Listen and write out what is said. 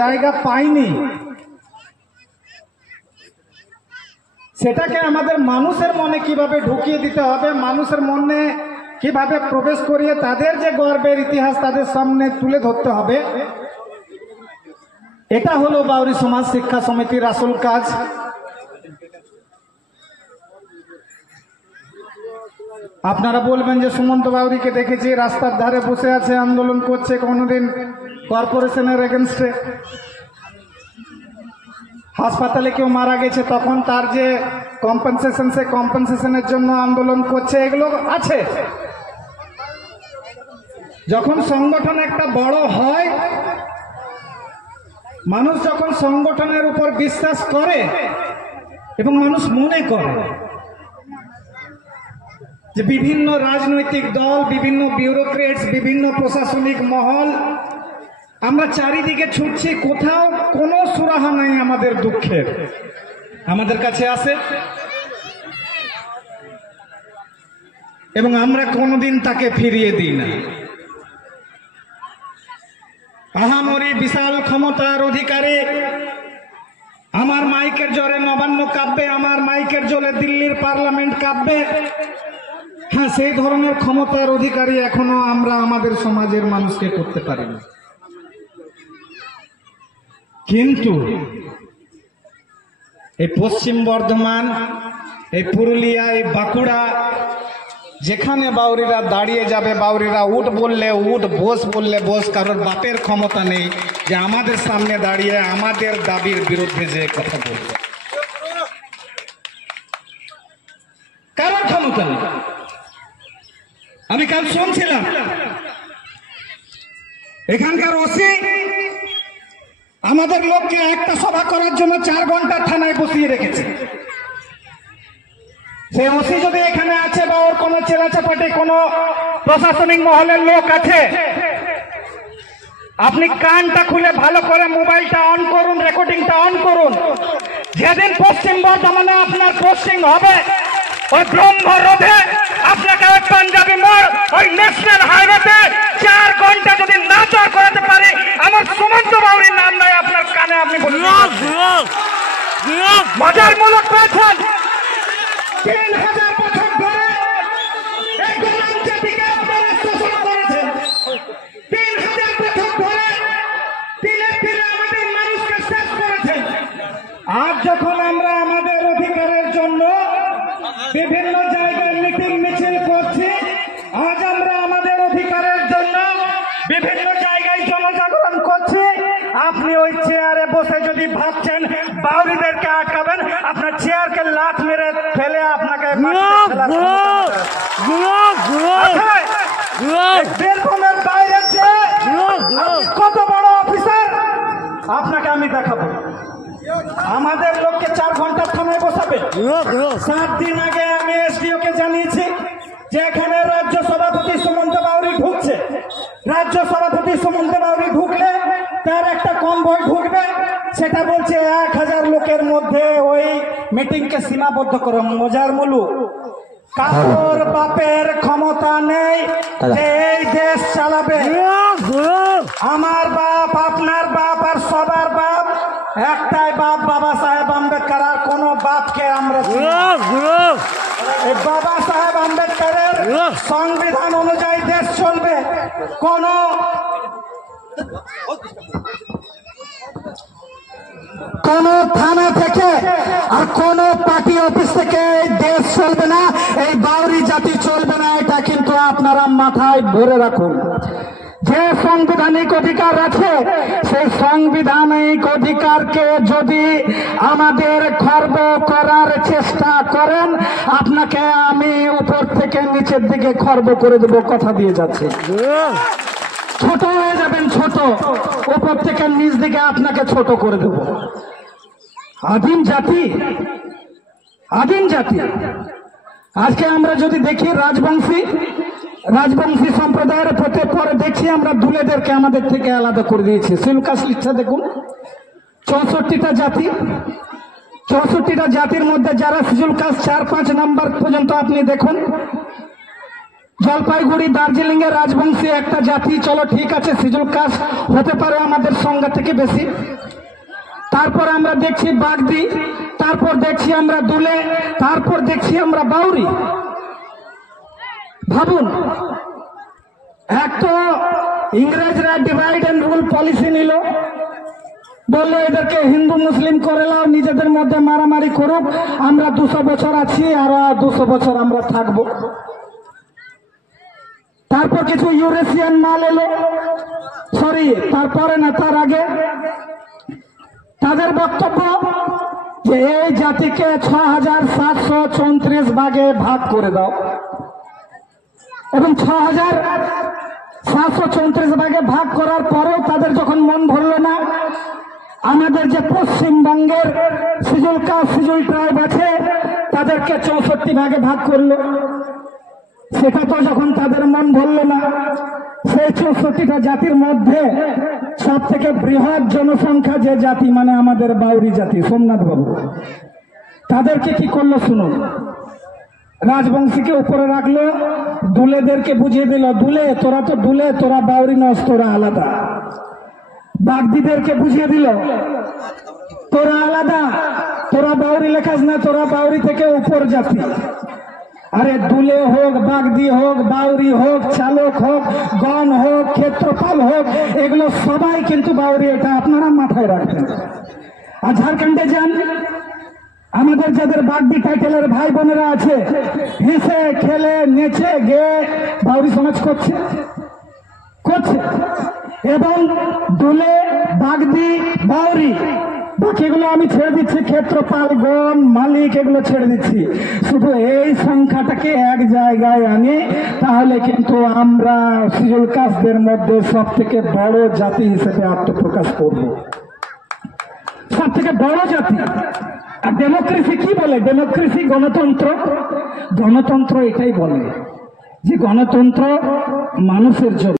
জায়গা পাইনি, সেটাকে আমাদের মানুষের মনে কিভাবে ঢুকিয়ে দিতে হবে, মানুষের মনে কিভাবে প্রবেশ করিয়ে তাদের যে গর্বের ইতিহাস তাদের সামনে তুলে ধরতে হবে, এটা হলো বাউরি সমাজ শিক্ষা সমিতির আসল কাজ। আপনারা বলবেন যে সুমন্ত বাউরিকে দেখেছি রাস্তার ধারে বসে আছে, আন্দোলন করছে, কোনোদিন কর্পোরেশনের এগেনস্টে। হাসপাতালে কেউ মারা গেছে তখন তার যে কম্পেনসেশন, সে কম্পেনসেশনের জন্য আন্দোলন করছে, এগুলো আছে। যখন সংগঠন একটা বড় হয়, মানুষ যখন সংগঠনের উপর বিশ্বাস করে এবং মানুষ মনে করে যে বিভিন্ন রাজনৈতিক দল, বিভিন্ন বিউরোক্রেটস, বিভিন্ন প্রশাসনিক মহল, আমরা চারিদিকে ছুটছি, কোথাও কোনো সুরাহা নাই আমাদের দুঃখের, আমাদের কাছে আসে এবং আমরা কোনোদিন তাকে ফিরিয়ে দিই না। আহামরি বিশাল ক্ষমতার অধিকারী, আমার মাইকের জোরে নবান্ন কাঁপবে, আমার মাইকের জোরে দিল্লির পার্লামেন্ট কাঁপবে, হ্যাঁ, সেই ধরনের ক্ষমতার অধিকারী এখনো আমরা আমাদের সমাজের মানুষকে করতে পারি না। কিন্তু এই পশ্চিম বর্ধমান, এই পুরুলিয়া, এই বাঁকুড়া, যেখানে বাউরিরা দাঁড়িয়ে যাবে, বাউরিরা উঠ বললে উঠ, বস বললে বস, কারোর বাপের ক্ষমতা নেই যে আমাদের সামনে দাঁড়িয়ে আমাদের দাবির বিরুদ্ধে যে কথা বলবে, কারোর ক্ষমতা নেই। আমি কাল শুনছিলাম এখানকার ওসি আমাদের লোককে একটা সভা করার জন্য 4 ঘন্টা থানায় বসিয়ে রেখেছে। সে ওসি যদি এখানে আছে বা ওর কোনো চেলাচাপাটি কোনো প্রশাসনিক মহলের লোক আছে, আপনি কানটা খুলে ভালো করে মোবাইলটা অন করুন, রেকর্ডিংটা অন করুন। যেদিন পশ্চিম বর্ধমানে আপনার পোস্টিং হবে, ওই ব্রহ্মরথে আপনাকে ওই পাঞ্জাবি মোড়, ওই ন্যাশনাল হাইওয়েতে 4 ঘন্টা যদি না চড় করাতে পারি, আমার সুমন্ত বাউরির নাম নয় আপনার কানে, আপনি বলুন। মজার মূলক পেয়েছেন 3000 বছর ধরে এই গোলাম জাতিকে আপনারা শোষণ করেছেন। 3000 বছর ধরে তিলে তিলে আমাদের মানুষকে শেষ করেছেন। আজ যখন আমরা আমাদের অধিকারের জন্য বিভিন্ন জায়গায় মিটিং মিছিল করছি, আজ আমরা আমাদের অধিকারের জন্য বিভিন্ন জায়গায় জনজাগরণ করছি, আপনি ওই চেয়ারে বসে যদি ভাবছেন বাউরিদেরকে আটকাবেন, আপনার চেয়ারকে লাথ মেরে ফেলে আপনাকে বীরভূমের বাইরে কত বড় অফিসার আপনাকে আমি দেখাবো। আমাদের লোককে 4 ঘন্টার থানায় বসাবে। 7 দিন আগে আমি এসডিও কে জানিয়েছি যে এখানে রাজ্য সভাপতি সুমন্ত বাউরি ঢুকছে। রাজ্য সভাপতি সুমন্ত বাউরি ঢুকলে তার একটা কনভয় ঢুকবে, সেটা বলছে 1000 লোকের মধ্যে ওই মিটিংকে সীমাবদ্ধ করো। মজার মুলু, কারোর বাপের ক্ষমতা নেই যে এই দেশ চালাবে। আমার বাপ, আপনার বাপ, আর সবার বাপ একটাই বাপ, বাবা সাহেব আম্বেদকর। আর কোন বাপকে আমরা বাবা সাহেব আম্বেদকরের সংবিধান অনুযায়ী দেশ চলবে। কোন থানা থেকে আর কোন পার্টি অফিস থেকে এই দেশ চলবে না, এই বাউরি জাতি চলবে না, এটা কিন্তু আপনারা মাথায় ভরে রাখুন। যে সাংবিধানিক অধিকার আছে, সেই সাংবিধানিক অধিকারকে যদি আমাদের খর্ব করার চেষ্টা করেন, আপনাকে আমি উপর থেকে নিচের দিকে খর্ব করে দেব, কথা দিয়ে যাচ্ছে। ছোট হয়ে যাবেন, ছোট, উপর থেকে নিচ দিকে আপনাকে ছোট করে দেব। আদিম জাতি, আদিম জাতি। আজকে আমরা যদি দেখি রাজবংশী সম্প্রদায়ের পরে দেখছি আমরা দুলেদেরকে আমাদের থেকে আলাদা করে দিয়েছি। সিলকাস লিস্টটা দেখুন, 64টা জাতি, 64টা জাতির মধ্যে যারা শিডিউল কাস্ট 4-5 নাম্বার পর্যন্ত আপনি দেখুন, জলপাইগুড়ি দার্জিলিং এর রাজবংশী একটা জাতি, চলো ঠিক আছে, সিজুল কাস্ট হতে পারে আমাদের সংখ্যা থেকে বেশি। তারপর আমরা দেখছি বাগদি, তারপর দেখছি আমরা দুলে, তারপর দেখছি আমরা বাউরি। ভাবুন, এক তো ইংরেজরা ডিভাইড এন্ড রুল পলিসি নিল, বললো এদেরকে হিন্দু মুসলিম করে নাও, নিজেদের মধ্যে মারামারি করুক, আমরা 200 বছর আছি আর 200 বছর আমরা থাকবো। তারপর কিছু ইউরেশিয়ান মাল এলো, সরি তারপরে না তার আগে, তাদের বক্তব্য যে এই জাতিকে 6734 ভাগে ভাগ করে দাও, এবং 6734 ভাগে ভাগ করার পরেও তাদের যখন মন ভরলো না, আমাদের যে পশ্চিমবঙ্গের সিজুল কাস্ট সিজুল ট্রাইব আছে তাদেরকে 64 ভাগে ভাগ করলো। সেটা তো যখন তাদের মন ভরল না, সেই 64টা জাতির মধ্যে সব থেকে বৃহৎ জনসংখ্যা যে জাতি, মানে আমাদের বাউরি জাতি, সোমনাথ বাবু, তাদেরকে কি করলো শুনুন। রাজবংশীকে উপরে রাখলো, দুলেদেরকে বুঝিয়ে দিল, দুলে তোরা তো দুলে, তোরা বাউরি নস, তোরা আলাদা। বাগদিদেরকে বুঝিয়ে দিল, তোরা আলাদা, তোরা বাউরি লেখাস না, তোরা বাউরি থেকে উপর জাতি। আরে দুলে হোক, বাগদি হোক, বাউরি হোক, চালক হোক, গণ হোক, ক্ষেত্রপাল হোক, এগুলো সবাই কিন্তু বাউরি, এটা আপনারা মাথায় রাখবেন। আর ঝাড়খণ্ডে যান, আমাদের যাদের বাগদি টাইটেলের ভাই বোনেরা আছে, হেসে খেলে নেচে গেয়ে বাউরি সমাজ করছে। এবং দুলে, বাগদি, বাউরি, বাকিগুলো আমি ছেড়ে দিচ্ছি, ক্ষেত্রপাল, গণ, মালিক, এগুলো ছেড়ে দিচ্ছি। শুধু এই সংখ্যাটাকে এক জায়গায় আনি, তাহলে কিন্তু আমরা সিজুল কাস্টদের মধ্যে সব থেকে বড় জাতি হিসেবে আত্মপ্রকাশ করব, সব থেকে বড় জাতি। আর ডেমোক্রেসি কি বলে? ডেমোক্রেসি গণতন্ত্র, গণতন্ত্র এটাই বলে যে গণতন্ত্র মানুষের জন্য।